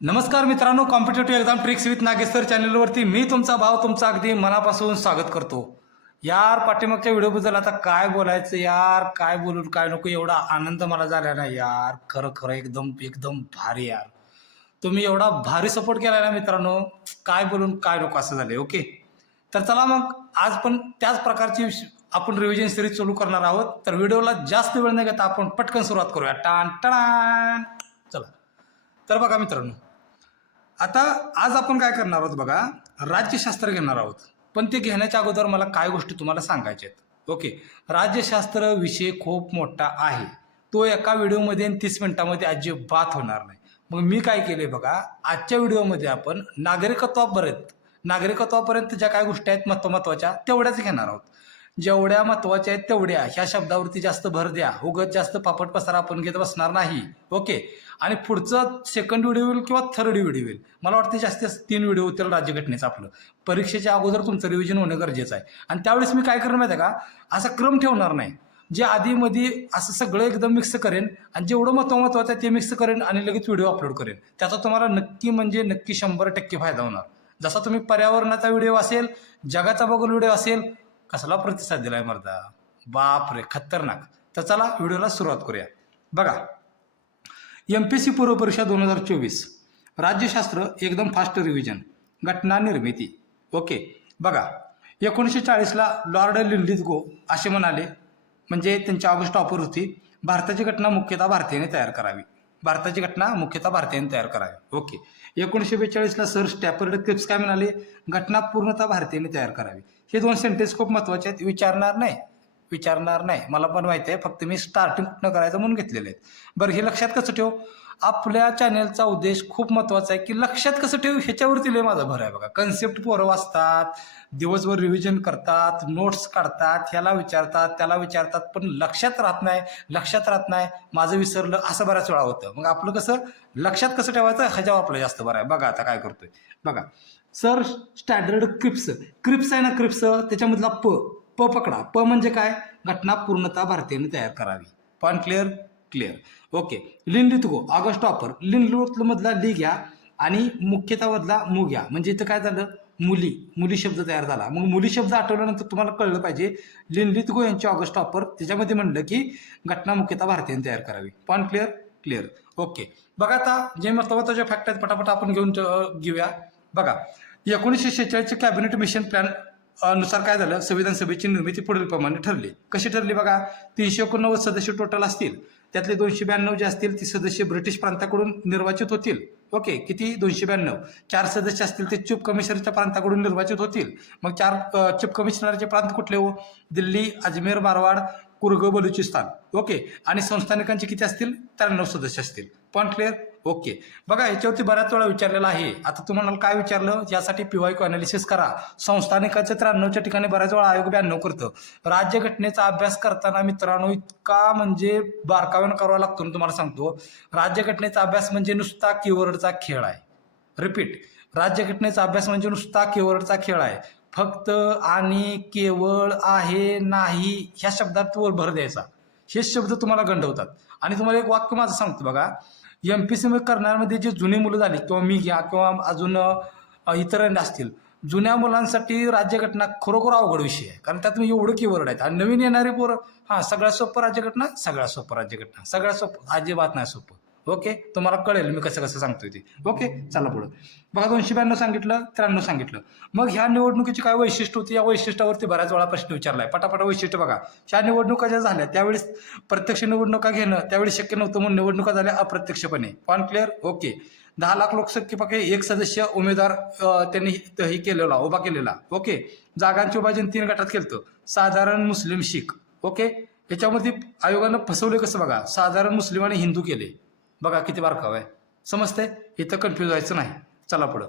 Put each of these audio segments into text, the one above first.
नमस्कार मित्रांनो, competitive exam tricks with Nageshwar चॅनलवरती मी तुमचा भाव तुमचा अगदी मनापासून स्वागत करतो. यार पाठीमागच्या व्हिडिओबद्दल आता काय बोलायचं यार, काय बोलून काय नको, एवढा आनंद मला झाला ना यार. खरं खरं एकदम एकदम भारी यार. तुम्ही एवढा भारी सपोर्ट केला ना मित्रांनो, काय बोलून काय नको असं झाले. ओके, तर चला मग आज पण त्याच प्रकारची आपण रिव्हिजन सिरीज चालू करणार आहोत. तर व्हिडिओला जास्त वेळ न घेता आपण पटकन सुरुवात करूया. टान टाण. चला, तर बघा मित्रांनो, आता आज आपण काय करणार आहोत बघा, राज्यशास्त्र घेणार आहोत. पण ते घेण्याच्या अगोदर मला काय गोष्टी तुम्हाला सांगायच्या आहेत. ओके, राज्यशास्त्र विषय खूप मोठा आहे. तो एका व्हिडिओमध्ये 30 मिनिटामध्ये अजिबात होणार नाही. मग मी काय केले बघा, आजच्या व्हिडिओमध्ये आपण नागरिकत्वापर्यंत ज्या काय गोष्टी आहेत महत्त्वाच्या तेवढ्याच घेणार आहोत. जेवढ्या महत्त्वाच्या आहेत तेवढ्या ह्या शब्दावरती जास्त भर द्या. उगाच जास्त पापड पसारा आपण घेत बसणार नाही. ओके, आणि पुढचं सेकंड व्हिडिओ होईल किंवा थर्ड व्हिडिओ होईल. मला वाटतं जास्तीत जास्त 3 व्हिडिओ होतील राज्यघटनेचं. आपलं परीक्षेच्या अगोदर तुमचं रिव्हिजन होणं गरजेचं आहे. आणि त्यावेळेस मी काय करेन माहिती आहे का, असा क्रम ठेवणार नाही. जे आधीमध्ये असं सगळं एकदम मिक्स करेन आणि जेवढं महत्त्वाचं आहे ते मिक्स करेन आणि लगेच व्हिडिओ अपलोड करेन. त्याचा तुम्हाला नक्की म्हणजे नक्की 100% फायदा होणार. जसा तुम्ही पर्यावरणाचा व्हिडिओ असेल, जगाचा बघून व्हिडिओ असेल, कसला प्रतिसाद दिलाय मर्दा, बाप रे खतरनाक. तर चला व्हिडिओला सुरुवात करूया. बघा, MPSC पूर्व परीक्षा 2024 राज्यशास्त्र एकदम फास्ट रिव्हिजन, घटना निर्मिती. ओके, बघा 1940ला लॉर्ड लिंलिथगो असे म्हणाले, म्हणजे त्यांची ऑगस्ट ऑफर होती, भारताची घटना मुख्यतः भारतीयाने तयार करावी. भारताची घटना मुख्यतः भारतीयाने तयार करावी. ओके, 1942ला सर स्टॅफर्ड क्रिप्स काय म्हणाले, घटना पूर्णतः भारतीयाने तयार करावी. हे 2 सेंटेन्स खूप महत्त्वाचे आहेत. विचारणार नाही, मला पण माहिती आहे, फक्त मी स्टार्टिंग कुठनं करायचं म्हणून घेतलेले आहेत. बरं, हे लक्षात कसं ठेव, आपल्या चॅनेलचा उद्देश खूप महत्त्वाचा आहे की लक्षात कसं ठेव ह्याच्यावरती लय माझा भर आहे. बघा, कन्सेप्ट पोरं वाचतात, दिवसभर रिव्हिजन करतात, नोट्स काढतात, ह्याला विचारतात त्याला विचारतात, पण लक्षात राहत नाही, माझं विसरलं असं बऱ्याच वेळा होतं. मग आपलं कसं लक्षात कसं ठेवायचं ह्याच्यावर आपलं जास्त बरं आहे. बघा आता काय करतोय बघा, सर स्टॅंडर्ड क्रिप्स आहे ना, क्रिप्स त्याच्यामधला प पकडा. प म्हणजे काय, घटना पूर्णतः भारतीयाने तयार करावी. Point clear. Okay, Linlithgow August offer, मधला ली घ्या आणि मुख्यतः मधला मू घ्या. म्हणजे इथं काय झालं, मुली शब्द तयार झाला. मग मुली शब्द आठवल्यानंतर तुम्हाला कळलं पाहिजे लिंलिथगो यांची ऑगस्ट ऑफर, त्याच्यामध्ये म्हणलं की घटना मुख्यतः भारतीयाने तयार करावी. Point clear. ओके, बघा आता जे महत्त्वाचे फॅक्ट आहेत पटापट आपण घेऊया. बघा, 1946चे कॅबिनेट मिशन प्लॅन नुसार काय झालं, संविधान सभेची निर्मिती पुढील प्रमाणे ठरली. कशी ठरली बघा, 389 सदस्य टोटल असतील, त्यातले 292 जे असतील ती सदस्य ब्रिटिश प्रांताकडून निर्वाचित होतील. ओके, किती, 292. 4 सदस्य असतील ते चीफ कमिशनरच्या प्रांताकडून निर्वाचित होतील. मग 4 चीफ कमिशनरचे प्रांत कुठले हो, दिल्ली, अजमेर, मारवाड, कुर्ग, बलुचिस्तान. ओके, आणि संस्थानिकांचे किती असतील, 93 सदस्य असतील. Point clear. ओके, बघा याच्यावरती बऱ्याच वेळा विचारलेला आहे. आता तुम्हाला काय विचारलं, यासाठी PYQ अनालिसिस करा. संस्थानिकांचं 93च्या ठिकाणी बऱ्याच वेळा आयोग 92 करतं. राज्यघटनेचा अभ्यास करताना मित्रांनो इतका म्हणजे बारकाव्यानं करावा लागतो ना, तुम्हाला सांगतो. राज्यघटनेचा अभ्यास म्हणजे नुसता कीवर्डचा खेळ आहे. रिपीट, राज्यघटनेचा अभ्यास म्हणजे नुसता कीवर्डचा खेळ आहे. फक्त आणि केवळ आहे नाही ह्या शब्दात वर भर द्यायचा. हे शब्द तुम्हाला गंडवतात. आणि तुम्हाला एक वाक्य माझं सांगतो बघा, MPSC करण्यामध्ये जे जुने मुलं झाली किंवा मी घ्या किंवा अजून इतर असतील, जुन्या मुलांसाठी राज्यघटना खरोखर अवघड विषय आहे. कारण त्यात एवढं कीवर्ड आहेत. आणि नवीन येणारे पोरं, सगळ्यात सोपं राज्यघटना, सगळ्यात सोपं अजिबात नाही सोपं. ओके, तुम्हाला कळेल मी कसं सांगतोय ते. ओके, चला पुढं. बघा, 292 सांगितलं, 93 सांगितलं. मग ह्या निवडणुकीची काय वैशिष्ट्य होती, या वैशिष्ट्यावरती बऱ्याच वेळा प्रश्न विचारलाय. पटापट वैशिष्ट्य बघा. ह्या निवडणुका ज्या झाल्या त्यावेळेस प्रत्यक्ष निवडणुका घेणं त्यावेळी शक्य नव्हतं, म्हणून निवडणुका झाल्या अप्रत्यक्षपणे. Point clear. ओके, 10 लाख लोकसंख्येपैकी एक सदस्य उमेदवार त्यांनी उभा केलेला. ओके, जागांचे विभाजन 3 गटात केलं, साधारण, मुस्लिम, शीख. ओके, याच्यामध्ये आयोगानं फसवले कसं बघा, साधारण, मुस्लिम आणि हिंदू केले. बघा किती बारकाव आहे, समजतंय, इथं कन्फ्यूज व्हायचं नाही. चला पुढं.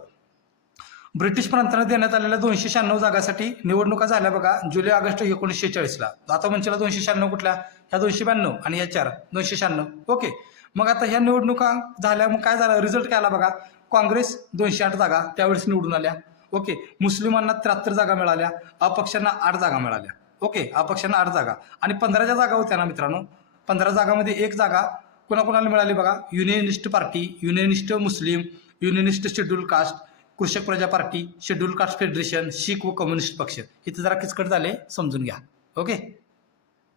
ब्रिटिश प्रांताने देण्यात आलेल्या 296 जागासाठी निवडणुका झाल्या बघा, जुलै ऑगस्ट 1946ला. आता म्हणशीला 296 कुठल्या, ह्या 292 आणि ह्या 4 296. ओके, मग आता ह्या निवडणुका झाल्या, मग काय झालं, रिझल्ट काय आला बघा, काँग्रेस 208 जागा त्यावेळेस निवडून आल्या. ओके, मुस्लिमांना 73 जागा मिळाल्या, अपक्षांना 8 जागा मिळाल्या. ओके, अपक्षांना 8 जागा आणि 15 ज्या जागा होत्या ना मित्रांनो, 15 जागामध्ये एक जागा कोणाकोणाला मिळाली बघा, युनियनिस्ट पार्टी, युनियनिस्ट मुस्लिम, युनियनिस्ट शेड्यूल कास्ट, कृषक प्रजा पार्टी, शेड्यूल कास्ट फेडरेशन, शीख व कम्युनिस्ट पक्ष. इथे जरा किचकट झाले, समजून घ्या. ओके,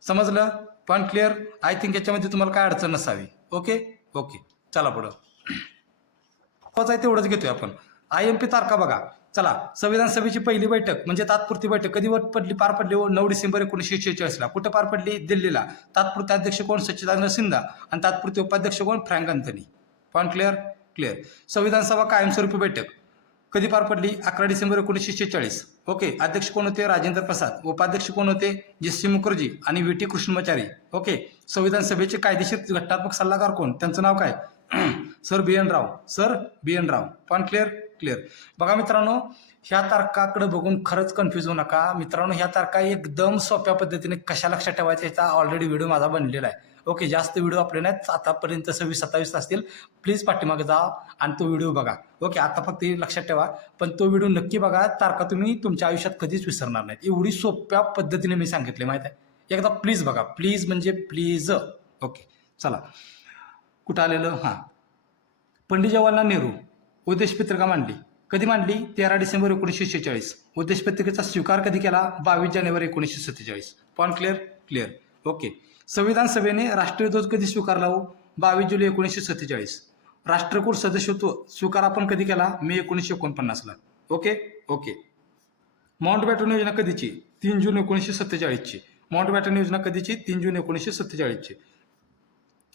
समजलं? Point clear? आय थिंक याच्यामध्ये तुम्हाला काय अडचण नसावी. ओके ओके, चला पुढं. आहे तेवढंच घेतोय आपण. IMP तारखा बघा. चला, संविधान सभेची पहिली बैठक म्हणजे तात्पुरती बैठक कधी पार पडली? 9 डिसेंबर 1946ला. कुठं पार पडली? दिल्लीला. तात्पुरते अध्यक्ष कोण? सच्चिदानंद सिन्हा. आणि तात्पुरते उपाध्यक्ष कोण? Frank Anthony. Point clear? Clear. संविधान सभा कायमस्वरूपी बैठक कधी पार पडली? 11 डिसेंबर 1946. ओके, अध्यक्ष कोण होते? राजेंद्र प्रसाद. उपाध्यक्ष कोण होते? JC मुखर्जी आणि VT कृष्णमाचारी. ओके, संविधान सभेचे कायदेशीर घटनात्मक सल्लागार कोण? त्यांचं नाव काय? Sir BN Rao. Sir BN Rao. Point clear? Clear. बघा मित्रांनो, ह्या तारखाकडे बघून खरंच कन्फ्यूज होऊ नका मित्रांनो. ह्या तारखा एकदम सोप्या पद्धतीने कशा लक्षात ठेवायच्या याचा ऑलरेडी व्हिडिओ माझा बनलेला आहे. ओके, जास्त व्हिडिओ आपले नाहीत, आतापर्यंत 26-27 असतील. प्लीज पाठीमागे जा आणि तो व्हिडिओ बघा. ओके, आता फक्त लक्षात ठेवा, पण तो व्हिडिओ नक्की बघा. तारखा तुम्ही तुमच्या आयुष्यात कधीच विसरणार नाहीत. एवढी सोप्या पद्धतीने मी सांगितले, माहिती आहे. एकदा प्लीज बघा, प्लीज म्हणजे प्लीज. ओके, चला कुठं आलेलं? हां, पंडित जवाहरलाल नेहरू उद्देशपत्रिका मांडली. कधी मांडली? 13 डिसेंबर 1946. उद्देशपत्रिकेचा स्वीकार कधी केला? 22 जानेवारी 1947. Point clear? क्लिअर. ओके, संविधान सभेने राष्ट्रीय ध्वज कधी स्वीकारला हो? 22 जुलै 1947. राष्ट्रकुट सदस्यत्व स्वीकार आपण कधी केला? मे 1949ला. Okay okay. माउंटबॅटन योजना कधीची? 3 जून 1947ची. माउंटबॅटन योजना कधीची? 3 जून 1947ची.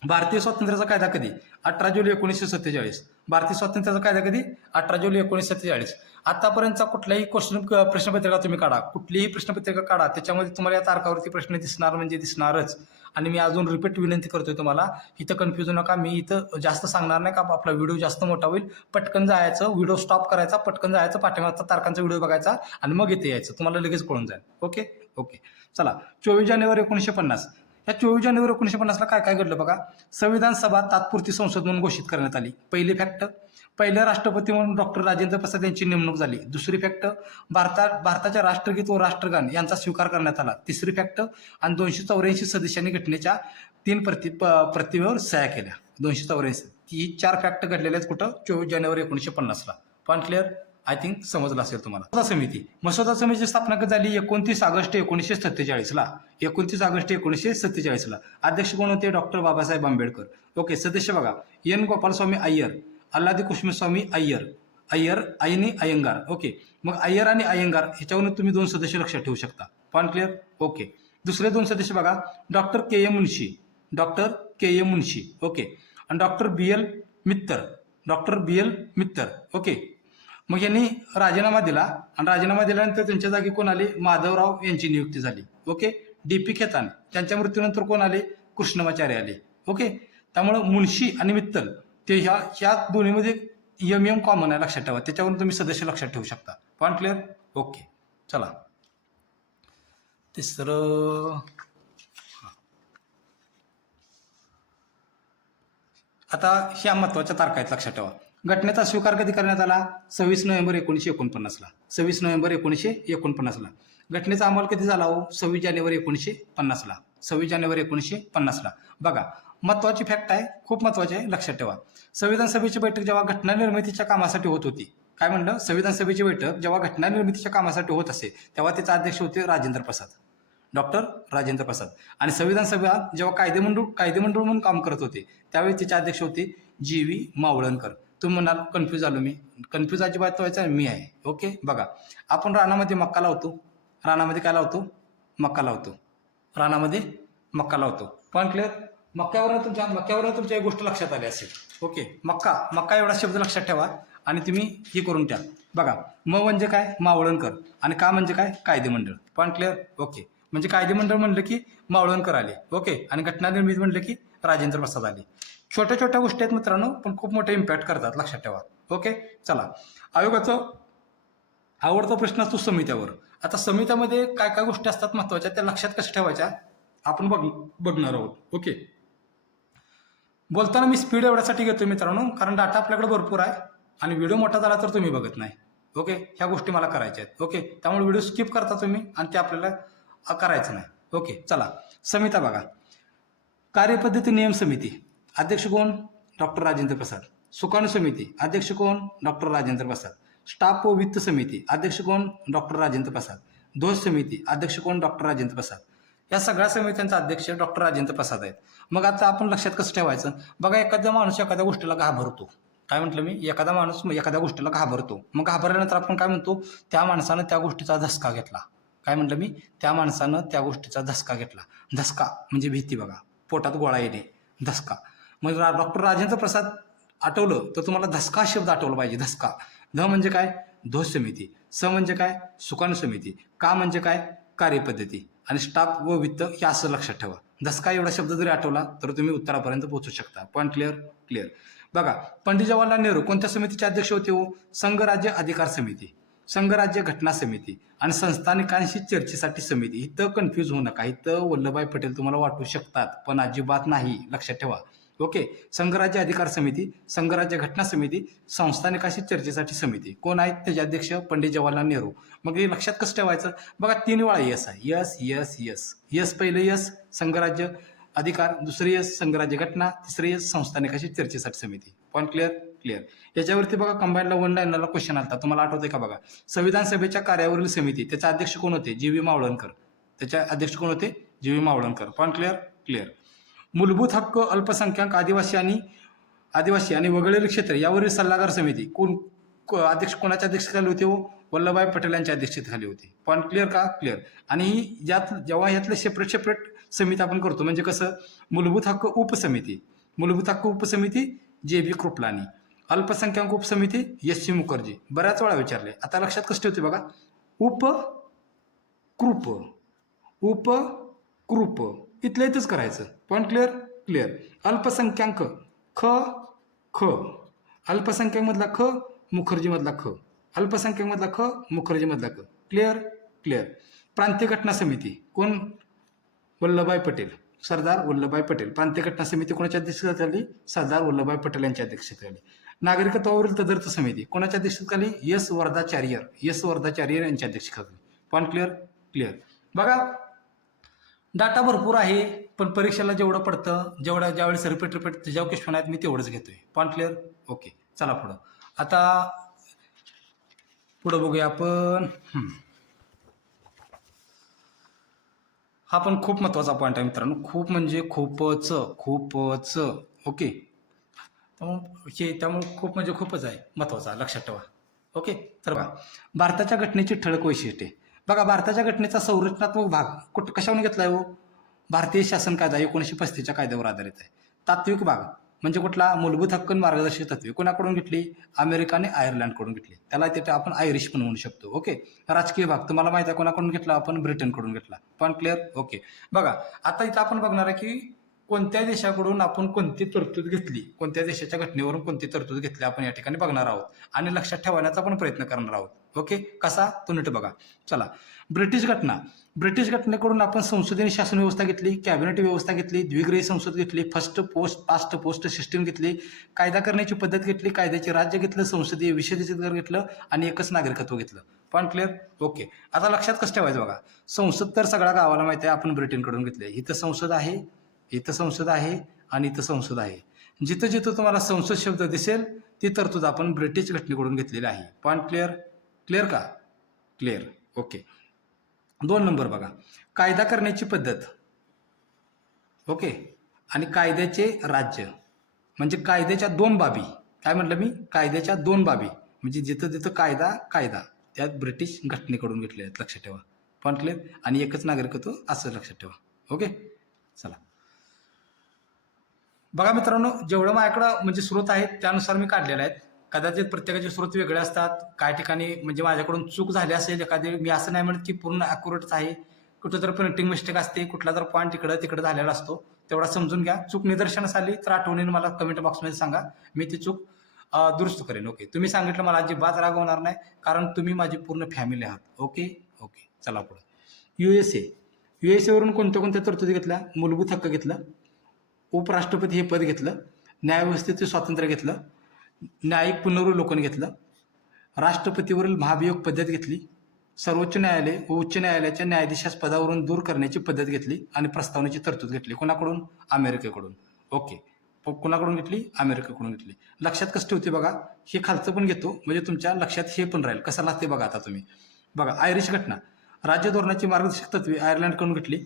भारतीय स्वातंत्र्याचा कायदा कधी? 18 जुलै 1947. भारतीय स्वातंत्र्याचा कायदा कधी? 18 जुलै 1947. आतापर्यंतचा कुठलाही प्रश्नपत्रिका तुम्ही काढा, कुठलीही प्रश्नपत्रिका काढा, त्याच्यामध्ये तुम्हाला या तारखावरती प्रश्न दिसणार म्हणजे दिसणारच. आणि मी अजून रिपीट विनंती करतोय तुम्हाला, इथं कन्फ्युज नका. मी इथं जास्त सांगणार नाही का आपला व्हिडिओ जास्त मोठा होईल. पटकन जायचं, व्हिडिओ स्टॉप करायचा, पटकन जायचं, पाठीमागचा तारखांचा व्हिडिओ बघायचा आणि मग इथे यायचं. तुम्हाला लगेच कळून जाईल. ओके ओके, चला. 24 जानेवारी 1950. या 24 जानेवारी 1950ला काय काय घडलं बघा. संविधान सभा तात्पुरती संसद म्हणून घोषित करण्यात आली. पहिली फॅक्ट, पहिल्या राष्ट्रपती म्हणून डॉक्टर राजेंद्र प्रसाद यांची नेमणूक झाली. दुसरी फॅक्ट, भारताच्या राष्ट्रगीत व राष्ट्रगान यांचा स्वीकार करण्यात आला. तिसरी फॅक्ट, आणि 284 सदस्यांनी घटनेच्या 3 प्रतिवर सह्या केल्या. 284. ही 4 फॅक्ट घडलेल्या आहेत कुठं? 24 जानेवारी 1950ला. Point clear? आय थिंक समजलं असेल तुम्हाला. मसुदा समितीची स्थापना कधी झाली? 29 ऑगस्ट 1947ला. 29 ऑगस्ट 1947ला. अध्यक्ष कोण होते? डॉक्टर बाबासाहेब आंबेडकर. ओके, सदस्य बघा. N गोपालस्वामी अय्यर, अल्लादी कुष्मेस्वामी अय्यर आणि अय्यंगार. ओके, मग अय्यर आणि अय्यंगार ह्याच्यावरून तुम्ही 2 सदस्य लक्षात ठेवू शकता. Point clear? ओके. दुसरे 2 सदस्य बघा. डॉक्टर KM मुन्शी, डॉक्टर KM मुन्शी. ओके, आणि डॉक्टर BL मित्तर. ओके, मग यांनी राजीनामा दिला आणि राजीनामा दिल्यानंतर त्यांच्या जागी कोण आले? माधवराव यांची नियुक्ती झाली. Okay, DP Khetan. त्यांच्या मृत्यूनंतर कोण आले? कृष्णमाचार्य आले. ओके, त्यामुळं मुन्शी आणि मित्तल ते ह्या दोन्हीमध्ये MM कॉमन आहे, लक्षात ठेवा. त्याच्यावरून तुम्ही सदस्य लक्षात ठेवू शकता. Point clear? ओके, चला. तिसरं, आता ह्या महत्वाच्या तारखा आहेत, लक्षात ठेवा. घटनेचा स्वीकार कधी करण्यात आला? 26 नोव्हेंबर 1949ला. 26 नोव्हेंबर 1949ला. घटनेचा अंमल कधी झाला हो? 26 जानेवारी 1950ला. 26 जानेवारी 1950ला. बघा, महत्वाची फॅक्ट आहे, खूप महत्वाची आहे, लक्षात ठेवा. संविधान सभेची बैठक जेव्हा घटना निर्मितीच्या कामासाठी होत होती, काय म्हणलं? संविधान सभेची बैठक जेव्हा घटना निर्मितीच्या कामासाठी होत असे तेव्हा त्याचे अध्यक्ष होते राजेंद्र प्रसाद, डॉक्टर राजेंद्र प्रसाद. आणि संविधान सभा जेव्हा कायदेमंडळ म्हणून काम करत होते त्यावेळी त्याचे अध्यक्ष होते GV मावळणकर. तुम्ही म्हणाल कन्फ्यूज झालो मी. कन्फ्यूज अजिबात व्हायचं मी आहे. ओके, बघा, आपण रानामध्ये मक्का लावतो. रानामध्ये काय लावतो? मक्का लावतो. रानामध्ये मक्का लावतो. Point clear? मक्क्यावरून तुमच्या एक गोष्ट लक्षात आली असेल. ओके, मक्का एवढा शब्द लक्षात ठेवा आणि तुम्ही हे करून ठेवा. बघा, म्हणजे काय? मावळणकर. आणि का म्हणजे काय? कायदेमंडळ. Point clear? ओके, म्हणजे कायदेमंडळ म्हणलं की मावळणकर आले. ओके, आणि घटना निर्मिती म्हणलं की राजेंद्र प्रसाद आले. छोट्या छोट्या गोष्टी आहेत मित्रांनो, पण खूप मोठे इम्पॅक्ट करतात, लक्षात ठेवा. ओके, चला. आयोगाचा आवडता प्रश्न असतो समित्यावर. आता समित्यामध्ये काय काय गोष्टी असतात महत्वाच्या, त्या लक्षात कशा ठेवायच्या आपण बघणार आहोत. ओके, बोलताना मी स्पीड एवढ्यासाठी घेतो मित्रांनो, कारण डाटा आपल्याकडे भरपूर आहे आणि व्हिडिओ मोठा झाला तर तुम्ही बघत नाही. ओके, ह्या गोष्टी मला करायच्या आहेत. ओके, त्यामुळे व्हिडिओ स्किप करता तुम्ही आणि ते आपल्याला करायचं नाही. ओके, चला. समित्या बघा. कार्यपद्धती नियम समिती. अध्यक्ष कोण? डॉक्टर राजेंद्र प्रसाद. सुकाणू समिती अध्यक्ष कोण? डॉक्टर राजेंद्र प्रसाद. स्टाफ व वित्त समिती अध्यक्ष कोण? डॉक्टर राजेंद्र प्रसाद. ध्वज समिती अध्यक्ष कोण? डॉक्टर राजेंद्र प्रसाद. या सगळ्या समित्यांचा अध्यक्ष डॉक्टर राजेंद्र प्रसाद आहेत. मग आता आपण लक्षात कसं ठेवायचं? बघा, एखादा माणूस एखाद्या गोष्टीला घाबरतो. काय म्हटलं मी? एखादा माणूस एखाद्या गोष्टीला घाबरतो. मग घाबरल्यानंतर आपण काय म्हणतो? त्या माणसानं त्या गोष्टीचा धसका घेतला. काय म्हटलं मी? त्या माणसानं त्या गोष्टीचा धसका घेतला. धसका म्हणजे भीती. बघा, पोटात गोळा येणे, धसका. मग डॉक्टर राजेंद्र प्रसाद आठवलं तर तुम्हाला धसका शब्द आठवला पाहिजे. धसका. ध म्हणजे काय? ध्वज समिती. स म्हणजे काय? सुकाणू समिती. का म्हणजे काय? कार्यपद्धती. आणि स्टाफ व वित्त हे असं लक्षात ठेवा. धसका एवढा शब्द जरी आठवला तर तुम्ही उत्तरापर्यंत पोहोचू शकता. Point clear? क्लिअर. बघा, पंडित जवाहरलाल नेहरू कोणत्या समितीचे अध्यक्ष होते हो? संघराज्य अधिकार समिती, संघराज्य घटना समिती आणि संस्थानिकांशी चर्चेसाठी समिती. इथं कन्फ्यूज होऊ नका. इथं वल्लभभाई पटेल तुम्हाला वाटू शकतात, पण अजिबात नाही. लक्षात ठेवा. ओके. संघराज्य अधिकार समिती, संघराज्य घटना समिती, संस्थानिकांशी चर्चेसाठी समिती. कोण आहेत त्याचे अध्यक्ष? पंडित जवाहरलाल नेहरू. मग हे लक्षात कसं ठेवायचं? बघा, 3 वेळा यस आहे. Yes yes yes yes. पहिलं यस संघराज्य अधिकार, दुसरी यस संघराज्य घटना, तिसरी यस संस्थानिकांशी चर्चेसाठी समिती. Point clear? क्लिअर. याच्यावरती बघा कंबाईनला 1 लाईनला क्वेश्चन आला, तुम्हाला आठवतंय का? बघा, संविधान सभेच्या कार्यावरील समिती, त्याचे अध्यक्ष कोण होते? जी.व्ही. मावळणकर. त्याचे अध्यक्ष कोण होते? G V. Mavalankar. Point clear? Clear. मूलभूत हक्क, अल्पसंख्याक, आदिवासी आणि वगळलेले क्षेत्र यावरील सल्लागार समिती अध्यक्ष कोणाच्या अध्यक्षतेखाली होते हो? वल्लभभाई पटेल यांच्या अध्यक्षतेखाली होती. पॉईंट क्लिअर का? क्लिअर. आणि जेव्हा यातले सेपरेट समिती आपण करतो, म्हणजे कसं? मूलभूत हक्क उपसमिती, मूलभूत हक्क उपसमिती जे.बी. कृपलानी, अल्पसंख्याक उपसमिती एस.सी. मुखर्जी. बऱ्याच वेळा विचारले. आता लक्षात कसं ठेवते बघा, उपकृप इथल्या इथंच करायचं. Point clear? क्लिअर. अल्पसंख्याक ख, अल्पसंख्याक मधला ख, मुखर्जी मधला ख, अल्पसंख्याक मधला ख, मुखर्जी मधला ख. क्लिअर? क्लिअर. प्रांतीय घटना समिती कोण? वल्लभभाई पटेल, सरदार वल्लभभाई पटेल. प्रांतीय घटना समिती कोणाच्या अध्यक्षतेखाली? सरदार वल्लभभाई पटेल यांच्या अध्यक्षतेखाली. नागरिकत्वावरील तदर्थ समिती कोणाच्या अध्यक्षतेखाली? एस वर्धाचार्य यांच्या अध्यक्षतेखाली. Point clear? क्लिअर. बघा, डाटा भरपूर आहे, पण परीक्षेला जेवढं पडतं, ज्यावेळेस रिपीट जेव्हा क्वेश्चन आहेत मी तेवढंच घेतोय. Point clear? ओके. चला पुढं. आता पुढं बघूया आपण. हा पण खूप महत्वाचा पॉईंट आहे मित्रांनो. खूप म्हणजे खूपच. ओके. त्यामुळे खूप म्हणजे खूपच आहे महत्वाचा. लक्षात ठेवा. ओके. तर बघा, भारताच्या घटनेची ठळक वैशिष्ट्ये. बघा, भारताच्या घटनेचा संरचनात्मक भाग कशावरून घेतलाय हो? भारतीय शासन कायदा 1935च्या कायद्यावर आधारित आहे. तात्विक भाग म्हणजे कुठला? मूलभूत हक्क आणि मार्गदर्शक तत्वे कोणाकडून घेतली? अमेरिका आणि आयर्लंडकडून घेतली. त्याला तिथे आपण आयरिश पण म्हणू शकतो. ओके. राजकीय भाग तुम्हाला माहिती आहे कोणाकडून घेतला? आपण ब्रिटनकडून घेतला. Point clear? ओके. बघा, आता इथं आपण बघणार आहे की कोणत्या देशाकडून आपण कोणती तरतूद घेतली, कोणत्या देशाच्या घटनेवरून कोणती तरतूद घेतली आपण या ठिकाणी बघणार आहोत आणि लक्षात ठेवण्याचा आपण प्रयत्न करणार आहोत. ओके. कसा? तो नीट बघा. चला. ब्रिटिश घटनेकडून आपण संसदीय शासन व्यवस्था घेतली, कॅबिनेट व्यवस्था घेतली, द्विगृही संसद घेतली, फर्स्ट पोस्ट सिस्टीम घेतली, कायदा करण्याची पद्धत घेतली, कायद्याचे राज्य घेतलं, संसदीय विशेषाधिकार घेतलं आणि एकच नागरिकत्व घेतलं. Point clear? ओके. आता लक्षात कसं ठेवायचं बघा, संसद तर सगळ्या गावाला माहिती आहे आपण ब्रिटनकडून घेतले. इथं संसद आहे, इथं संसद आहे आणि इथं संसद आहे. जिथं जिथं तुम्हाला संसद शब्द दिसेल ती तरतूद आपण ब्रिटिश घटनेकडून घेतलेली आहे. Point clear? क्लिअर का? क्लिअर. ओके. 2 नंबर बघा, कायदा करण्याची पद्धत. ओके. आणि कायद्याचे राज्य म्हणजे कायद्याच्या 2 बाबी. काय म्हटलं मी? कायद्याच्या 2 बाबी म्हणजे जिथं जिथं कायदा त्यात ब्रिटिश घटनेकडून घेतले आहेत. लक्षात ठेवा. Point clear? आणि एकच नागरिकत्व असं लक्षात ठेवा. ओके. चला. बघा मित्रांनो, जेवढं माझ्याकडं म्हणजे स्रोत आहेत त्यानुसार मी काढलेले आहेत. कदाचित प्रत्येकाचे स्रोत वेगळे असतात. काही ठिकाणी म्हणजे माझ्याकडून चूक झाली असेल एखादी. मी असं नाही म्हणत की पूर्ण अॅक्युरेटच आहे. कुठं तर प्रिंटिंग मिस्टेक असते, कुठला तर पॉईंट तिकडं झालेला असतो. तेवढा समजून घ्या. चूक निदर्शनास आली तर आठवणीने मला कमेंट बॉक्समध्ये सांगा, मी ती चूक दुरुस्त करेन. ओके. तुम्ही सांगितलं मला अजिबात राग होणार नाही, कारण तुम्ही माझी पूर्ण फॅमिली आहात. ओके. ओके. चला पुढे. USA वरून कोणत्या तरतुदी घेतल्या? मूलभूत हक्क घेतलं, उपराष्ट्रपती हे पद घेतलं, न्यायव्यवस्थेचे स्वातंत्र्य घेतलं, न्यायिक पुनर्वलोकन घेतलं, राष्ट्रपतीवरील महाभियोग पद्धत घेतली, सर्वोच्च न्यायालय व उच्च न्यायालयाच्या न्यायाधीशास पदावरून दूर करण्याची पद्धत घेतली आणि प्रस्तावनेची तरतूद घेतली. कोणाकडून? अमेरिकेकडून. ओके. कुणाकडून घेतली? अमेरिकेकडून घेतली. लक्षात कसं ठेवते बघा, हे खालचं पण घेतो म्हणजे तुमच्या लक्षात हे पण राहील. कसं लागते बघा आता तुम्ही. बघा, आयरिश घटना, राज्य धोरणाची मार्गदर्शक तत्वे आयर्लंडकडून घेतली,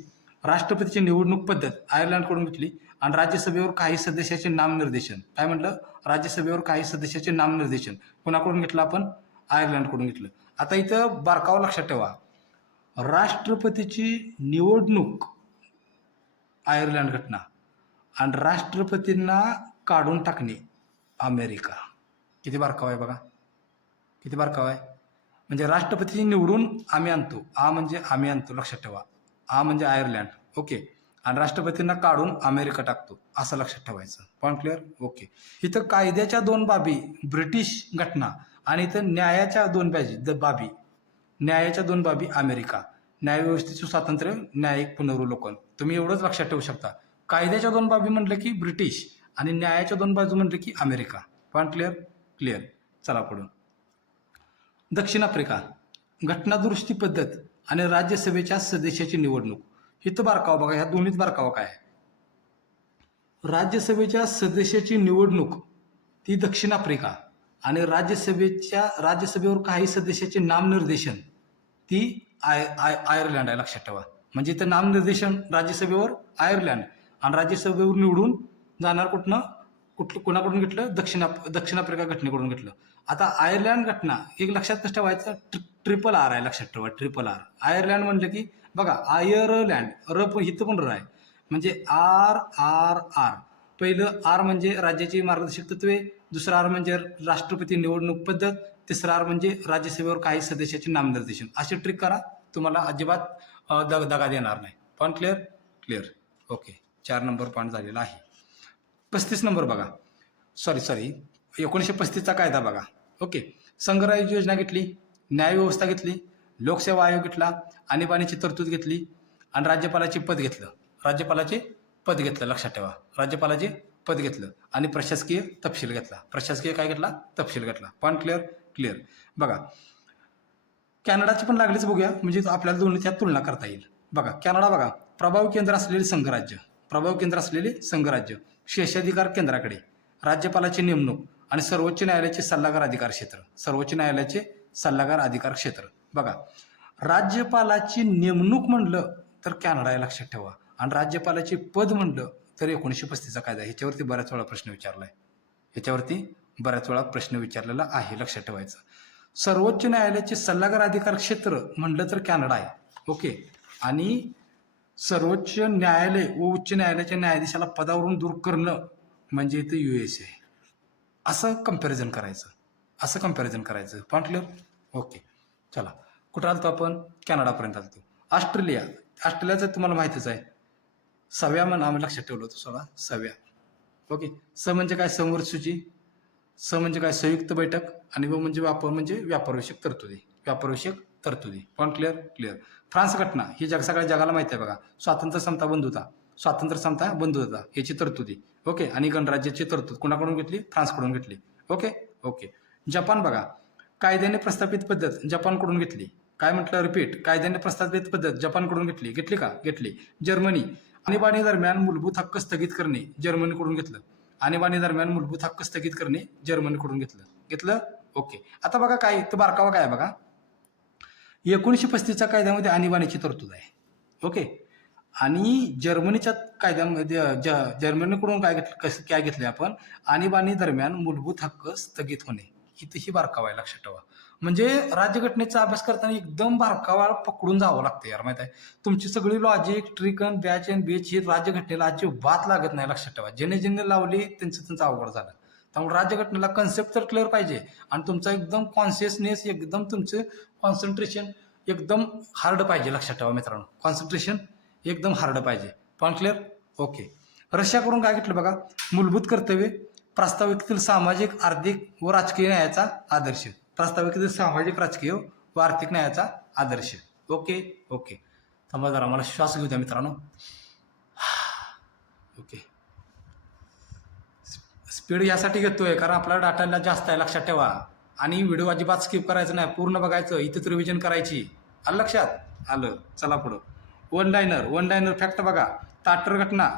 राष्ट्रपतीची निवडणूक पद्धत आयर्लंडकडून घेतली, आणि राज्यसभेवर काही सदस्याचे नामनिर्देशन. काय म्हटलं? राज्यसभेवर काही सदस्याचे नामनिर्देशन कुणाकडून घेतलं आपण? आयर्लंडकडून घेतलं. आता इथं बारकावा लक्षात ठेवा, राष्ट्रपतीची निवडणूक आयर्लंड घटना आणि राष्ट्रपतींना काढून टाकणे अमेरिका. किती बारकावा आहे बघा, किती बारकावा आहे. म्हणजे राष्ट्रपती निवडून आम्ही आणतो, म्हणजे आम्ही आणतो, लक्षात ठेवा. म्हणजे आयर्लंड, ओके, आणि राष्ट्रपतींना काढून अमेरिका टाकतो, असं लक्षात ठेवायचं. Point clear? ओके. इथं कायद्याच्या 2 बाबी ब्रिटिश घटना आणि इथं न्यायाच्या 2 बाबी, न्यायाच्या 2 बाबी अमेरिका. न्यायव्यवस्थेचे स्वातंत्र्य, न्यायिक पुनरावलोकन. तुम्ही एवढंच लक्षात ठेवू शकता. कायद्याच्या 2 बाबी म्हटलं की ब्रिटिश आणि न्यायाच्या 2 बाजू म्हटलं की अमेरिका. Point clear? क्लिअर. चला पुढून. दक्षिण आफ्रिका, घटना दुरुस्ती पद्धत आणि राज्यसभेच्या सदस्याची निवडणूक. इथं बारकावा बघा, ह्या दोन्हीत बारकावा काय आहे? राज्यसभेच्या सदस्याची निवडणूक ती दक्षिण आफ्रिका आणि राज्यसभेवर काही सदस्याचे नामनिर्देशन ती आयर्लंड आहे, लक्षात ठेवा. म्हणजे इथं नामनिर्देशन राज्यसभेवर आयर्लंड आणि राज्यसभेवर निवडून जाणार कुणाकडून घेतलं? दक्षिण आफ्रिका घटनेकडून घेतलं. आता आयर्लंड घटना एक लक्षात कसं ठेवायचं? ट्रिपल आर आहे, लक्षात ठेवा. Triple R. आयर्लंड म्हटलं की बघा, आयर्लंड इथं पण आहे, म्हणजे आर आर आर. पहिलं आर म्हणजे राज्याची मार्गदर्शक तत्वे, दुसरा आर म्हणजे राष्ट्रपती निवडणूक पद्धत, तिसरा आर म्हणजे राज्यसभेवर काही सदस्याचे नामनिर्देशन. अशी ट्रिक करा, तुम्हाला अजिबात दगा देणार नाही. Point clear? Clear. Okay. 4 number point झालेला आहे. 35 नंबर बघा, सॉरी 1935चा कायदा बघा. ओके. संघराज्य योजना घेतली, न्याय व्यवस्था घेतली, लोकसेवा आयोग घेतला, आणीबाणीची तरतूद घेतली आणि राज्यपालाचे पद घेतलं. लक्षात ठेवा. राज्यपालाचे पद घेतलं आणि प्रशासकीय तपशील घेतला. प्रशासकीय काय घेतला? तपशील घेतला. Point clear? क्लिअर. बघा, कॅनडाची पण लागलीच बघूया, म्हणजे आपल्याला दोन्ही त्यात तुलना करता येईल. बघा, कॅनडा बघा, प्रभावी केंद्र असलेले संघराज्य, शेषाधिकार केंद्राकडे, राज्यपालाची नेमणूक आणि सर्वोच्च न्यायालयाचे सल्लागार अधिकार क्षेत्र. बघा, राज्यपालाची नेमणूक म्हणलं तर कॅनडा आहे, लक्षात ठेवा. आणि राज्यपालाचे पद म्हणलं तर 1935चा कायदा. ह्याच्यावरती बऱ्याच वेळा प्रश्न विचारलेला आहे, लक्षात ठेवायचं. सर्वोच्च न्यायालयाचे सल्लागार अधिकार क्षेत्र म्हणलं तर कॅनडा आहे, ओके. आणि सर्वोच्च न्यायालय व उच्च न्यायालयाच्या न्यायाधीशाला पदावरून दूर करणं म्हणजे इथं USA. असं कंपॅरिझन करायचं. Point clear? ओके. चला, कुठं आलतो आपण? कॅनडापर्यंत आलतो. ऑस्ट्रेलियाचं तुम्हाला माहितीच आहे. 6व्या आम्ही लक्षात ठेवलं होतं, 6व्या. ओके. स म्हणजे काय? संवर्ध सूची. स म्हणजे काय? संयुक्त बैठक. आणि व म्हणजे व्यापारविषयक तरतुदी. Point clear? क्लिअर. फ्रान्स घटना ही सगळ्या जगाला माहिती आहे बघा. स्वातंत्र्य, समता, बंधुता याची तरतुदी, ओके. आणि गणराज्याची तरतूद कुणाकडून घेतली? फ्रान्सकडून घेतली, ओके. जपान बघा, कायद्याने प्रस्थापित पद्धत जपानकडून घेतली. काय म्हटलं? रिपीट. कायद्याने प्रस्थापित पद्धत जपानकडून घेतली का? घेतली. जर्मनी, आणीबाणी दरम्यान मूलभूत हक्क स्थगित करणे, जर्मनीकडून घेतलं. घेतलं, ओके. आता बघा काय तर बारकावा काय बघा, 1935च्या कायद्यामध्ये आणीबाणीची तरतूद आहे, ओके. आणि जर्मनीच्या कायद्यामध्ये जर्मनीकडून काय घेतले आपण? आणीबाणी दरम्यान मूलभूत हक्क स्थगित होणे. इथंही बारकावा आहे, लक्षात ठेवा. म्हणजे राज्यघटनेचा अभ्यास करताना एकदम बारकावा पकडून जावं लागतं यार, माहिती आहे. तुमची सगळी logic, trick and batch and बेच ही राज्यघटनेला अजिबात लागत नाही, लक्षात ठेवा. ज्याने लावली त्यांचं अवघड झालं. त्यामुळे राज्यघटनेला कन्सेप्ट तर क्लिअर पाहिजे आणि तुमचा एकदम कॉन्शियसनेस, एकदम तुमचं कॉन्सन्ट्रेशन एकदम हार्ड पाहिजे, लक्षात ठेवा मित्रांनो. कॉन्सन्ट्रेशन एकदम हार्ड पाहिजे. Point clear? ओके. रशियाकडून काय घेतलं बघा, मूलभूत कर्तव्ये, प्रास्ताविकेतील सामाजिक, आर्थिक व राजकीय न्यायाचा आदर्श. प्रास्ताविकेतील सामाजिक, राजकीय व आर्थिक न्यायाचा आदर्श, ओके. थांबा जरा, मला श्वास घेऊ द्या मित्रांनो. ओके. स्पीड यासाठी घेतोय कारण आपला डाटा जास्त आहे, लक्षात ठेवा. आणि व्हिडिओ अजिबात स्किप करायचं नाही, पूर्ण बघायचं. इथेच रिव्हिजन करायची. आलं लक्षात? आलं. चला पुढं. वन लाईनर फॅक्ट बघा. ताटर घटना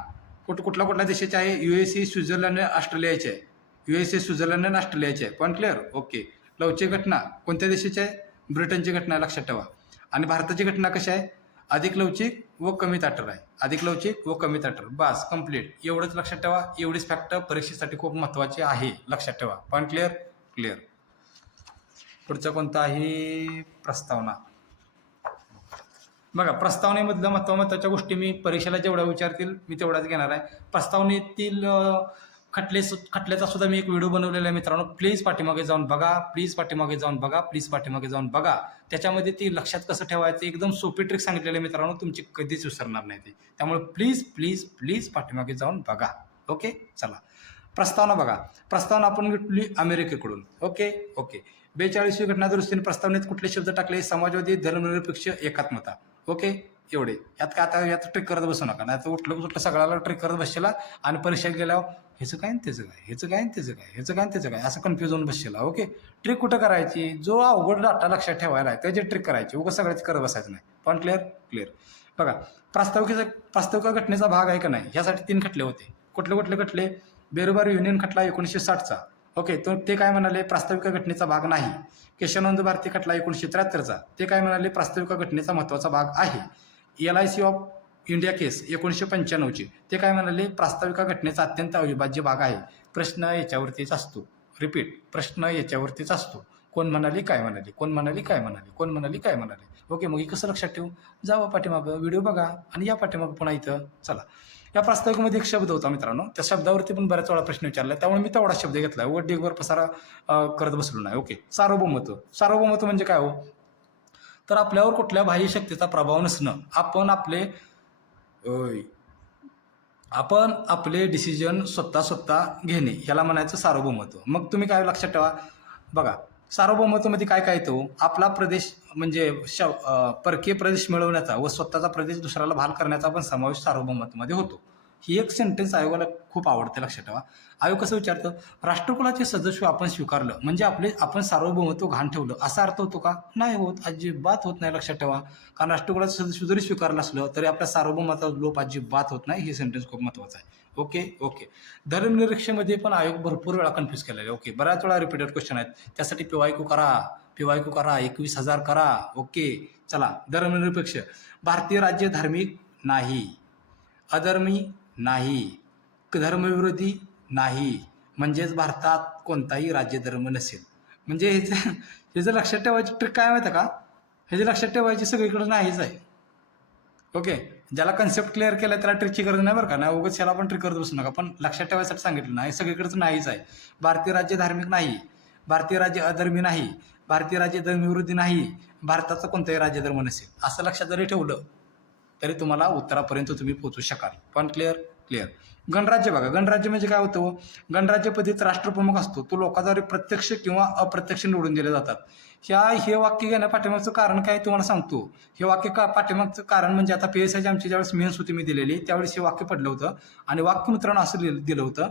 कुठल्या कुठल्या देशाचे आहे? USA, स्वित्झर्लंड आणि ऑस्ट्रेलियाचे आहे. USA, स्वित्झर्लंड आणि ऑस्ट्रेलियाचे आहे. Point clear? ओके. लवची घटना कोणत्या देशाची आहे? ब्रिटनची घटना आहे, लक्षात ठेवा. आणि भारताची घटना कशी आहे? अधिक लवचिक व कमी ताठर आहे. अधिक लवचिक व कमी ताठर. बस कंप्लीट. एवढंच लक्षात ठेवा. एवढीच फॅक्ट परीक्षेसाठी खूप महत्त्वाची आहे, लक्षात ठेवा. Point clear? क्लिअर. पुढचा कोणता आहे? प्रस्तावना. बघा, प्रस्तावनेमधलं महत्त्वाच्या गोष्टी मी परीक्षेला जेवढ्या विचारतील मी तेवढ्याच घेणार आहे. प्रस्तावनेतील खटल्याचा सुद्धा मी एक व्हिडिओ बनवलेला आहे मित्रांनो. प्लीज पाठीमागे जाऊन बघा, प्लीज पाठीमागे जाऊन बघा, प्लीज पाठीमागे जाऊन बघा. त्याच्यामध्ये ती लक्षात कसं ठेवायचं एकदम सोपी ट्रिक सांगितलेली आहे मित्रांनो, तुमची कधीच विसरणार नाही ती. त्यामुळे प्लीज प्लीज प्लीज पाठीमागे जाऊन बघा. ओके, चला प्रस्तावना बघा. प्रस्तावना आपण घेतली अमेरिकेकडून. Okay okay. 42वी घटना दुरुस्तीने प्रस्तावनेत कुठले शब्द टाकले? समाजवादी, धर्मनिरपेक्ष, एकात्मता. ओके, एवढे. यात काय आता यात ट्रिक करत बसू नका, नाही तर उठलं सगळ्याला ट्रिक करत बसशीला आणि परीक्षेत गेल्यावर ह्याचं काय त्याचं काय, ह्याचं काय त्याचं काय, ह्याचं काय त्याचं काय, असं कन्फ्युज होऊन बसशीला. ओके, ट्रिक कुठं करायची? जो अवघड डाटा लक्षात ठेवायला आहे त्याची ट्रिक करायची, उगाच सगळ्याच करत बसायचं नाही. पण क्लिअर? क्लिअर. बघा, प्रास्ताविका घटनेचा भाग आहे का नाही, ह्यासाठी 3 खटले होते. कुठले कुठले खटले? बेरोबार युनियन खटला 1960चा. ओके, तो ते काय म्हणाले? प्रास्ताविका घटनेचा भाग नाही. केशवानंद भारती खटला 1973चा. ते काय म्हणाले? प्रास्ताविका घटनेचा महत्त्वाचा भाग आहे. LIC ऑफ इंडिया केस 1995ची. ते काय म्हणाले? प्रास्ताविका घटनेचा अत्यंत अविभाज्य भाग आहे. प्रश्न याच्यावरतीच असतो. रिपीट, प्रश्न याच्यावरतीच असतो. कोण म्हणाली, काय म्हणाली, कोण म्हणाली, काय म्हणाली, कोण म्हणाली, काय म्हणाली. ओके, मग हे कसं लक्षात ठेवू? जावा पाठीमागं, व्हिडिओ बघा आणि या पाठीमागं पुन्हा इथं. चला, या प्रास्ताविकेमध्ये एक शब्द होता मित्रांनो, त्या शब्दावरती पण बऱ्याच वेळा प्रश्न विचारला, त्यामुळे मी तेवढा शब्द घेतला, व डिगवर पसारा करत बसलो नाही. ओके, सार्वभौमत्व. सार्वभौमत्व म्हणजे काय हो? तर आपल्यावर कुठल्या बाह्य शक्तीचा प्रभाव नसणं. आपण आपले डिसिजन स्वतः घेणे, ह्याला म्हणायचं सार्वभौमत्व. मग तुम्ही काय लक्षात ठेवा. बघा, सार्वभौमत्वामध्ये काय काय येतो? आपला प्रदेश म्हणजे परकीय प्रदेश मिळवण्याचा व स्वतःचा प्रदेश दुसऱ्याला भाल करण्याचा पण समावेश सार्वभौमत्वामध्ये होतो. ही एक सेंटेन्स आयोगाला खूप आवडते, लक्षात ठेवा. आयोग कसं विचारतं? राष्ट्रकुलाचे सदस्य आपण स्वीकारलं म्हणजे आपण सार्वभौमत्व घाण ठेवलं, असा अर्थ होतो का? नाही होत, अजिबात होत नाही, लक्षात ठेवा. कारण राष्ट्रकुलाचं सदस्य जरी स्वीकारलं असलं तरी आपल्या सार्वभौमत्वाचा लोप अजिबात होत नाही. हे सेंटेन्स खूप महत्त्वाचं आहे. Okay okay. धर्मनिरपेक्षमध्ये पण आयोग भरपूर वेळा कन्फ्यूज केलेला आहे. ओके, बऱ्याच वेळा रिपीटेड क्वेश्चन आहेत, त्यासाठी PYQ करा, 21,000 करा. ओके, चला. धर्मनिरपेक्ष. भारतीय राज्य धार्मिक नाही, अधर्मी नाही, धर्मविरोधी नाही, म्हणजेच भारतात कोणताही राज्यधर्म नसेल. म्हणजे ह्याचं लक्षात ठेवायची ट्रिक काय माहिती का? ह्याची लक्षात ठेवायची सगळीकडे नाहीच आहे. ओके, ज्याला कन्सेप्ट क्लिअर केला त्याला ट्रिकची गरज नाही बरं का, नाही उगाच ह्याला पण ट्रिक करत बसू नका. पण लक्षात ठेवायसाठी सांगितलं नाही, सगळीकडेच नाहीच आहे. भारतीय राज्य धार्मिक नाही, भारतीय राज्य अधर्मी नाही, भारतीय राज्य धर्मविरोधी नाही, भारताचा कोणताही राज्यधर्म नसेल, असं लक्षात जरी ठेवलं तरी तुम्हाला उत्तरापर्यंत तुम्ही पोहोचू शकाल. पण क्लिअर? क्लिअर. गणराज्य बघा. गणराज्य म्हणजे काय होतं? गणराज्य पद्धतीत राष्ट्रप्रमुख असतो, तो लोकांद्वारे प्रत्यक्ष किंवा अप्रत्यक्ष निवडून दिले जातात. हे वाक्य घेण्या पाठीमागचं कारण काय तुम्हाला सांगतो. हे वाक्य पाठीमागचं कारण म्हणजे आता PSIची आमची ज्यावेळेस मेन्स होती मी दिलेली, त्यावेळेस हे वाक्य पडलं होतं आणि वाक्य मित्रांनो असं दिलं होतं: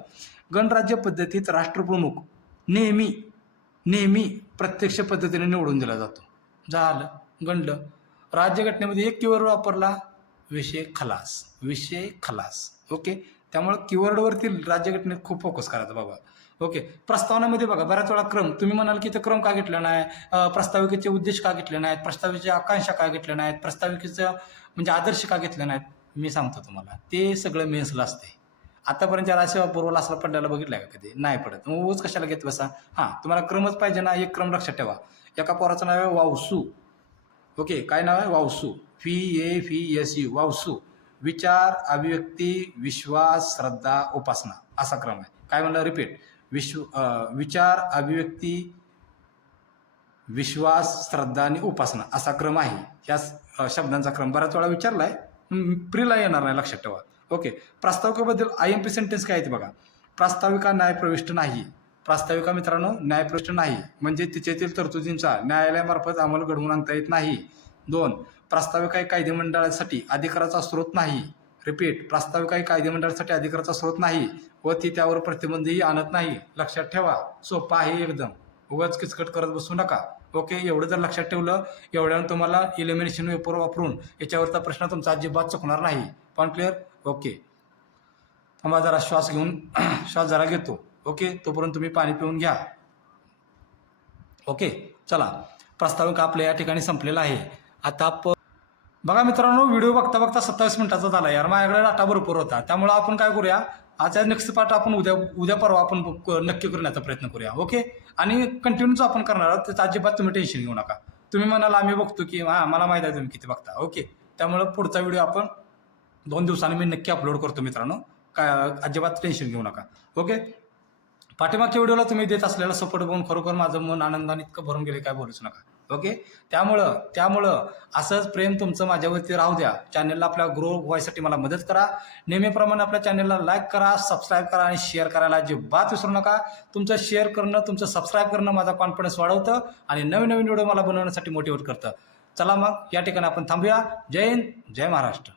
गणराज्य पद्धतीत राष्ट्रप्रमुख नेहमी प्रत्यक्ष पद्धतीने निवडून दिला जातो. झालं, गणलं. राज्यघटनेमध्ये एक कीवर्ड वापरला, विषय खलास. ओके, त्यामुळे कीवर्डवरती राज्यघटनेत खूप फोकस करायचा बाबा. ओके, प्रस्तावनेमध्ये बघा बऱ्याच वेळा क्रम, तुम्ही म्हणाल की ते क्रम का घेतला नाही, प्रस्ताविकेचे उद्देश का घेतले नाहीत, प्रस्ताविकेची आकांक्षा का घेतल्या नाहीत, प्रस्ताविकेचं म्हणजे आदर्श का घेतले नाहीत, मी सांगतो तुम्हाला. ते सगळं मेन्सला असते. आतापर्यंत राजसेवा पूर्वला असला पडल्याला बघितलं का कधी? नाही पडत. मग उगाच कशाला घेत बसा. हां, तुम्हाला क्रमच पाहिजे ना, एक क्रम लक्षात ठेवा. एका पोराचं नाव आहे वावसू. ओके, काय नाव आहे? वावसू. VAVSU, वावसू. विचार, अभिव्यक्ती, विश्वास, श्रद्धा, उपासना, असा क्रम आहे. काय म्हणलं? रिपीट. विचार, अभिव्यक्ती, विश्वास, श्रद्धा आणि उपासना असा क्रम आहे. ह्या शब्दांचा क्रम बऱ्याच वेळा विचारला आहे, प्रीला येणार नाही, लक्षात ठेवा. ओके, प्रास्ताविकेबद्दल IMP सेंटेन्स काय आहे बघा. प्रास्ताविका न्यायप्रविष्ट नाही. प्रास्ताविका मित्रांनो न्यायप्रविष्ट नाही म्हणजे तिच्यातील तरतुदींचा न्यायालयामार्फत अंमल घडवून आणता येत नाही. 2. प्रास्ताविका ही कायदेमंडळासाठी अधिकाराचा स्रोत नाही. रिपीट, प्रास्ताविका ही कायदेमंडळासाठी अधिकाराचा स्रोत नाही व ती त्यावर प्रतिबंधही आणत नाही. लक्षात ठेवा, सोपं आहे एकदम, उगाच किचकट करत बसू नका. ओके, एवढं जर लक्षात ठेवलं, एवढ्यानं तुम्हाला इलिमिनेशन पेपर वापरून याच्यावरचा प्रश्न तुमचा अजिबात चुकणार नाही. पण क्लिअर? ओके, थांबा जरा श्वास घेऊन श्वास जरा घेतो. ओके, तोपर्यंत तुम्ही पाणी पिऊन घ्या. ओके, चला प्रास्ताविक आपल्या या ठिकाणी संपलेला आहे. आता बघा मित्रांनो, व्हिडिओ बघता बघता 27 मिनिटाचा झाला यार. माझ्याकडे डाटा भरपूर होता, त्यामुळे आपण काय करूया, आजच्या नेक्स्ट पार्ट आपण उद्या परवा आपण नक्की करण्याचा प्रयत्न करूया. ओके, आणि कंटिन्यूच आपण करणार आहोत, त्याचं अजिबात तुम्ही टेन्शन घेऊ नका. तुम्ही म्हणाल आम्ही बघतो की हां मला माहिती आहे तुम्ही किती बघता. ओके, त्यामुळे पुढचा व्हिडिओ आपण 2 दिवसांनी मी नक्की अपलोड करतो मित्रांनो, काय अजिबात टेन्शन घेऊ नका. ओके, पाठीमागच्या व्हिडिओला तुम्ही देत असलेला सपोर्ट बघून खरोखर माझं मन आनंदाने इतकं भरून गेले काय बोलूच नका. ओके, त्यामुळं असंच प्रेम तुमचं माझ्यावरती राहू द्या. चॅनलला आपल्या ग्रो व्हायसाठी मला मदत करा. नेहमीप्रमाणे आपल्या चॅनलला लाईक करा, सबस्क्राईब करा आणि शेअर करायला अजिबात विसरू नका. तुमचं शेअर करणं, तुमचं सबस्क्राईब करणं माझा कॉन्फिडन्स वाढवतं आणि नवीन नवीन व्हिडिओ मला बनवण्यासाठी मोटिवेट करतं. चला मग या ठिकाणी आपण थांबूया. जय हिंद, जय महाराष्ट्र.